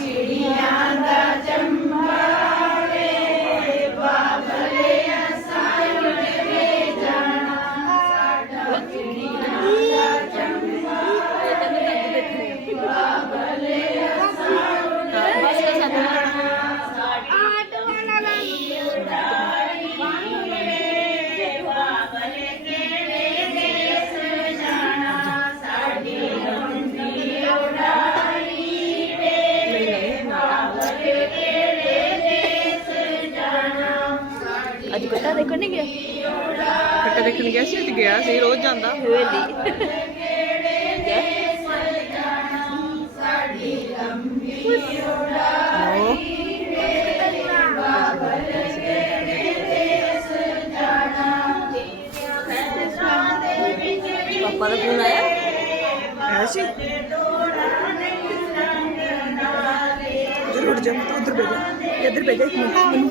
चिड़िया चम ਅੱਜ ਕੱਟਾ ਦੇਖਣ ਨਹੀਂ ਗਿਆ? ਕੱਟਾ ਦੇਖਣ ਗਿਆ ਸੀ ਤੇ ਗਿਆ ਸੀ ਰੋਜ਼ ਜਾਂਦਾ। ਹਵੇਲੀ ਪਾਪਾ ਦਾ ਫੋਨ ਆਇਆ? ਆਇਆ ਸੀ। ਜ਼ਰੂਰ ਜਾ ਤੂੰ ਉਧਰ ਬੈਠ ਜਾ ਇੱਧਰ ਬੈਠ ਜਾ ਇੱਕ ਮਿੰਟ ਮੈਨੂੰ